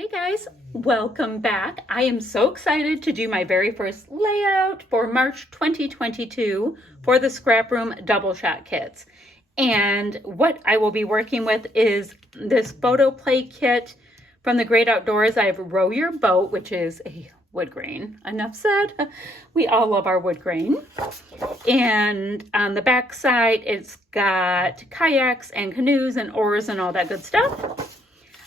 Hey guys, welcome back. I am so excited to do my very first layout for March 2022 for the ScrapRoom DoubleShot kits. And what I will be working with is this photo play kit from the Great Outdoors. I have Row Your Boat, which is a wood grain. Enough said. We all love our wood grain. And on the back side, it's got kayaks and canoes and oars and all that good stuff.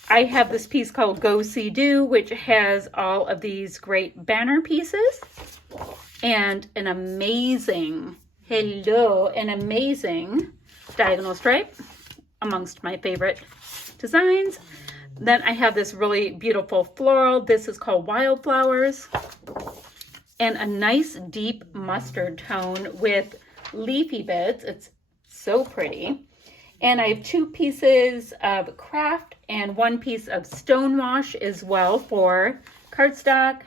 I have this piece called Go See Do, which has all of these great banner pieces and an amazing diagonal stripe amongst my favorite designs. Then I have this really beautiful floral. This is called Wildflowers, and a nice deep mustard tone with leafy bits. It's so pretty. And I have 2 pieces of craft and 1 piece of stonewash as well for cardstock.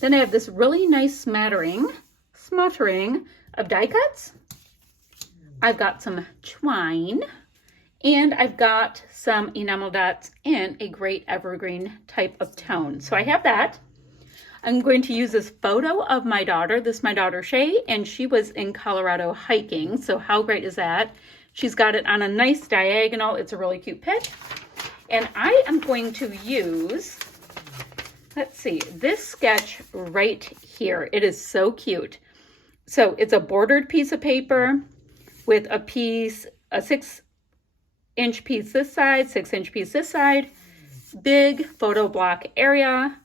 Then I have this really nice smattering of die cuts. I've got some twine, and I've got some enamel dots in a great evergreen type of tone. So I have that. I'm going to use this photo of my daughter. This is my daughter Shay, and she was in Colorado hiking. So how great is that? She's got it on a nice diagonal. It's a really cute pic. And I am going to use, let's see, this sketch right here. It is so cute. So it's a bordered piece of paper with a 6-inch piece this side, 6-inch piece this side, big photo block area,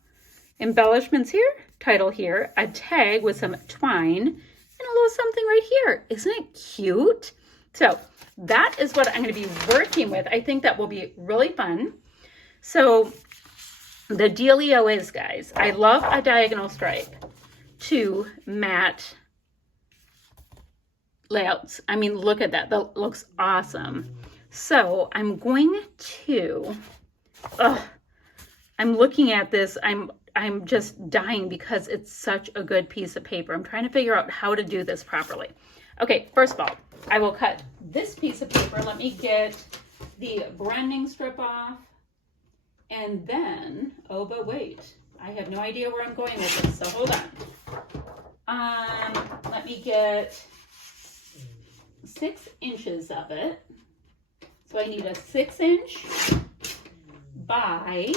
embellishments here, title here, a tag with some twine, and a little something right here. Isn't it cute? So that is what I'm going to be working with. I think that will be really fun. So the dealio is, guys, I love a diagonal stripe to mat layouts. I mean, look at that. That looks awesome. So I'm going to, I'm looking at this. I'm just dying because it's such a good piece of paper. I'm trying to figure out how to do this properly. Okay, first of all, I will cut this piece of paper. Let me get the branding strip off. And then, oh, but wait, I have no idea where I'm going with this, so hold on. Let me get 6 inches of it. So I need a 6-inch by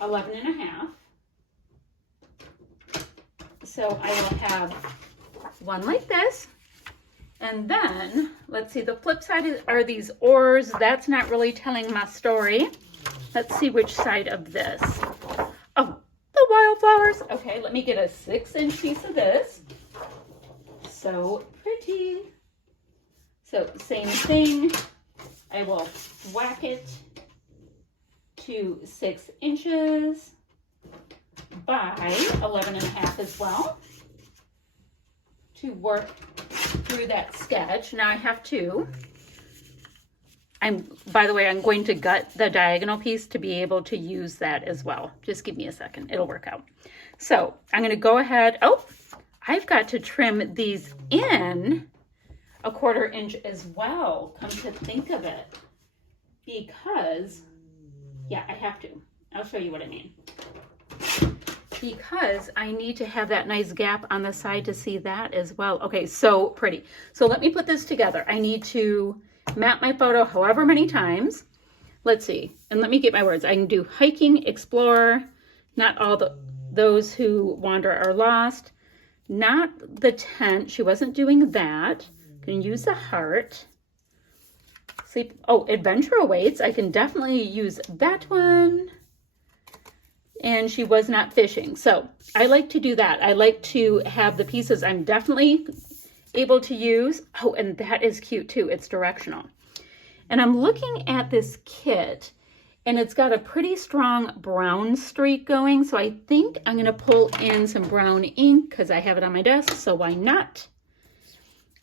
11.5. So I will have one like this. And then, let's see, the flip side are these oars. That's not really telling my story. Let's see which side of this. Oh, the wildflowers. Okay, let me get a 6-inch piece of this. So pretty. So same thing. I will whack it to 6 inches by 11.5 as well to work through that sketch. Now I have to, by the way, I'm going to gut the diagonal piece to be able to use that as well. Just give me a second, it'll work out. So I'm going to go ahead, I've got to trim these in a 1/4 inch as well, come to think of it, because, yeah, I have to. I'll show you what I mean. Because I need to have that nice gap on the side to see that as well. Okay, so pretty. So let me put this together. I need to map my photo however many times. Let's see, and let me get my words. I can do hiking, explore, not all those who wander are lost, not the tent. She wasn't doing that. Can use the heart. Sleep. Oh, adventure awaits. I can definitely use that one. And she was not fishing. So I like to do that. I like to have the pieces I'm definitely able to use. Oh, and that is cute too. It's directional. And I'm looking at this kit, and it's got a pretty strong brown streak going. So I think I'm going to pull in some brown ink because I have it on my desk. So why not?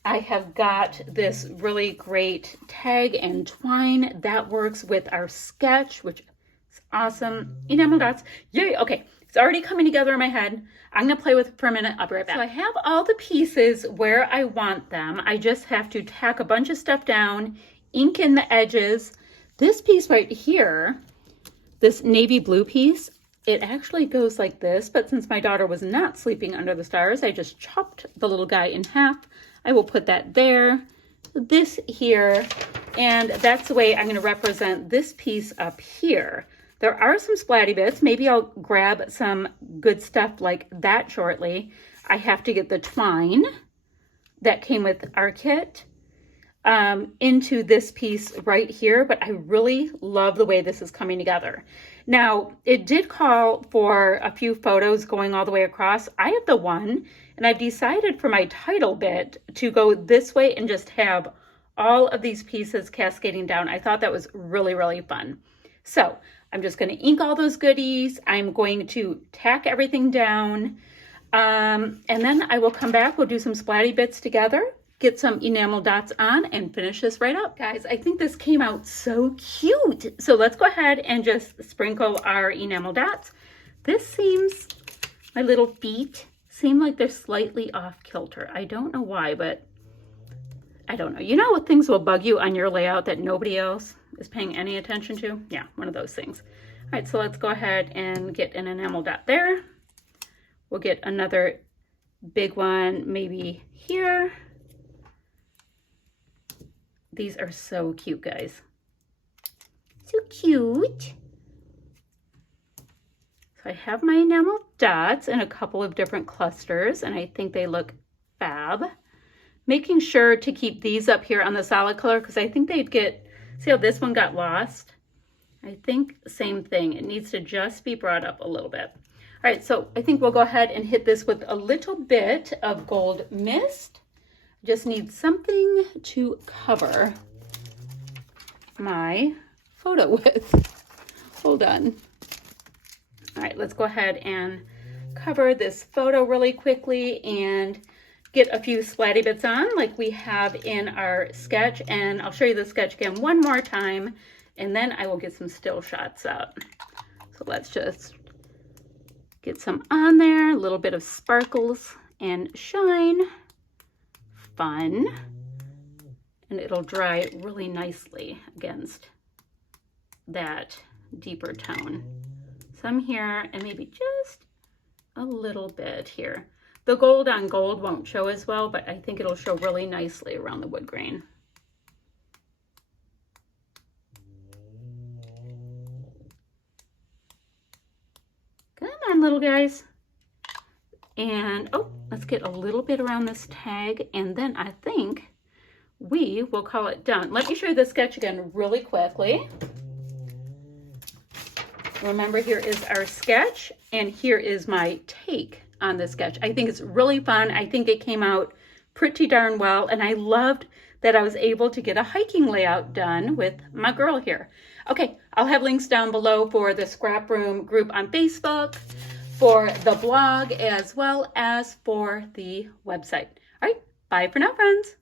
I have got this really great tag and twine that works with our sketch, which awesome. Enamel dots. Yay. Okay. It's already coming together in my head. I'm going to play with it for a minute. I'll be right back. So I have all the pieces where I want them. I just have to tack a bunch of stuff down, ink in the edges. This piece right here this navy blue piece. It actually goes like this, but since my daughter was not sleeping under the stars, I just chopped the little guy in half. I will put that there, this here, and that's the way I'm going to represent this piece up here. There are some splatty bits. Maybe I'll grab some good stuff like that shortly. I have to get the twine that came with our kit into this piece right here, but I really love the way this is coming together. Now, it did call for a few photos going all the way across. I have the one, and I've decided for my title bit to go this way and just have all of these pieces cascading down. I thought that was really, really fun. So I'm just going to ink all those goodies. I'm going to tack everything down. And then I will come back. We'll do some splatty bits together, get some enamel dots on, and finish this right up. Guys, I think this came out so cute. So let's go ahead and just sprinkle our enamel dots. This seems, my little feet seem like they're slightly off kilter. I don't know why, but I don't know. You know what things will bug you on your layout that nobody else is paying any attention to? Yeah, one of those things. All right, so let's go ahead and get an enamel dot there. We'll get another big one maybe here. These are so cute, guys. So cute. So I have my enamel dots in a couple of different clusters, and I think they look fab. Making sure to keep these up here on the solid color because I think they'd get, see how this one got lost? I think same thing. It needs to just be brought up a little bit. All right, so I think we'll go ahead and hit this with a little bit of gold mist. Just need something to cover my photo with. Hold on. All right, let's go ahead and cover this photo really quickly and get a few splatty bits on like we have in our sketch. And I'll show you the sketch again one more time, and then I will get some still shots up. So let's just get some on there, a little bit of sparkles and shine. Fun. And it'll dry really nicely against that deeper tone. Some here and maybe just a little bit here. The gold on gold won't show as well, but I think it'll show really nicely around the wood grain. Come on, little guys. And, oh, let's get a little bit around this tag, and then I think we will call it done. Let me show you the sketch again really quickly. Remember, here is our sketch, and here is my take on the sketch. I think it's really fun. I think it came out pretty darn well, and I loved that I was able to get a hiking layout done with my girl here. Okay, I'll have links down below for the Scrap Room group on Facebook, for the blog, as well as for the website. All right, bye for now, friends.